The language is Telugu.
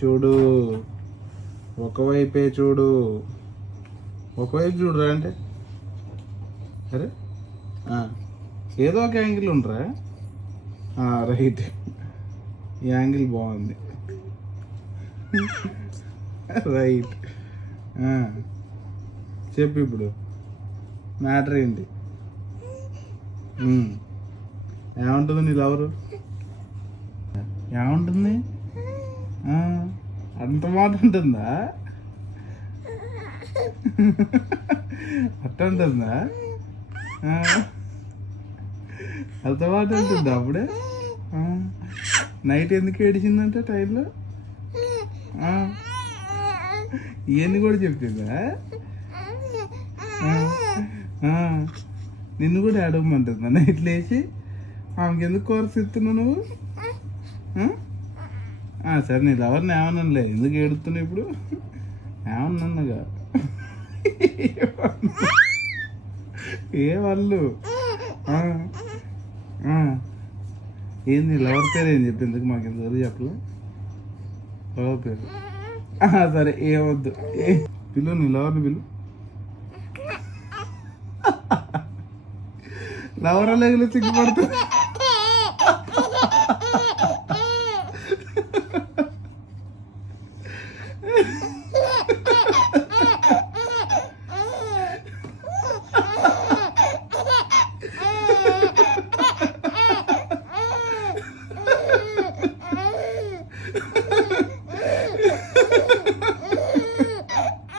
చూడు, ఒకవైపే చూడు, ఒకవైపు చూడరా అంటే అరే ఏదో ఒక యాంగిల్ ఉండరా. రైట్, ఈ యాంగిల్ బాగుంది. రైట్, చెప్పు ఇప్పుడు మ్యాటర్ ఏంటి? ఏముంటుంది నీ లవరు? ఏముంటుంది? అంత మాట ఉంటుందా? అట్ట ఉంటుందా? అంత మాట ఉంటుందా? అప్పుడే నైట్ ఎందుకు ఏడిచిందంటే టైంలో ఇవన్నీ కూడా చెప్తుందా? నిన్ను కూడా ఏడవమంటుందా నైట్ లేచి? ఆమెకి ఎందుకు కోర్స్ ఇస్తున్నావు నువ్వు? సరే నీ ఎవరిని ఏమనలే, ఎందుకు ఏడుతున్నావు ఇప్పుడు? ఏమన్నాగా ఏ వాళ్ళు ఏంది లవర్ పేరు ఏం చెప్పి ఎందుకు మాకు ఎందుకు చెప్పలే? లవర్ పేరు సరే ఏమొద్దు, పిలు నీ లవర్ని పిలు. లవర్ లేక సిగ్గుపడుతుంది.